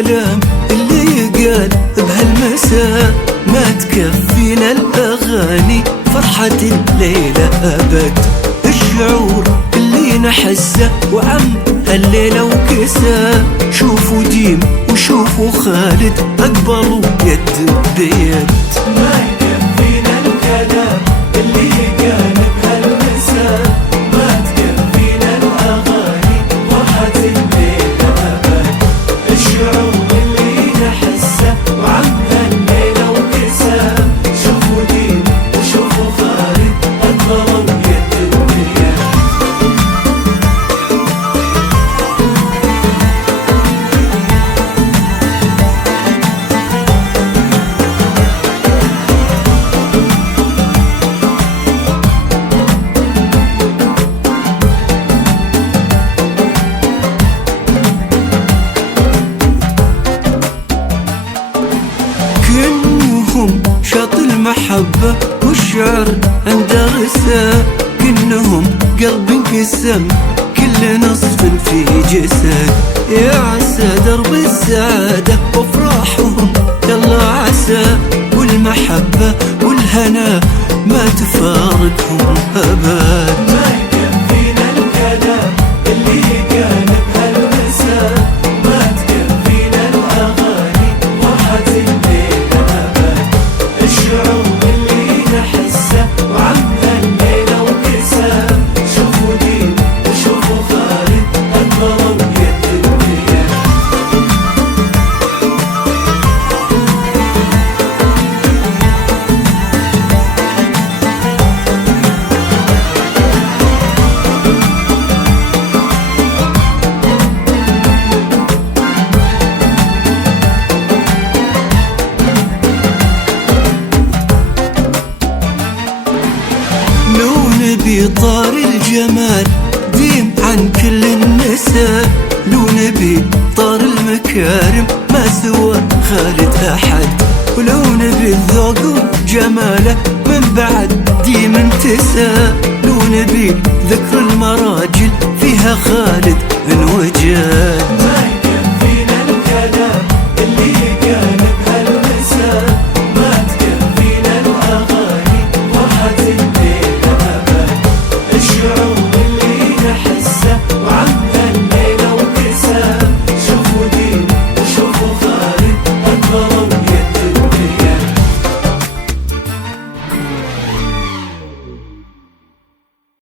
الكلام اللي يقال بهالمساء ما تكفينا الأغاني فرحة الليلة أبد. الشعور اللي نحسه وعم هالليلة وكسا، شوفوا ديم وشوفوا خالد أقبلوا يد بيد. ما يكفينا الكلام اللي يقال بهالمساء ما تكفينا الأغاني فرحة الليلة أبد. الشعور اللي نحسه وعم هالليلة وكسا، شوفوا ديم وشوفوا خالد أقبلوا يد بيد. كأنهم شاط المحبة والشعر عنده رسا، كأنهم قلب انقسم كل نصف في جسد. يا عسى درب السعادة وافراحهم يلا عسى، والمحبة والهنا ما تفارقهم أبد. ما يكفينا الكلام اللي يقال بهالمساء ما تكفينا الأغاني فرحة الليلة أبد. الشعور اللي نحسه وعم هالليلة وكسا، شوفوا دين وشوفوا خالد أقبلوا يد بيد. لو نبي طار الجمال ديم عن كل النساء، لو نبي طار المكارم ما سوى خالد أحد، ولو نبي الذوق وجماله من بعد ديم انتسى، لو نبي ذكر المراجل فيها خالد انوجد.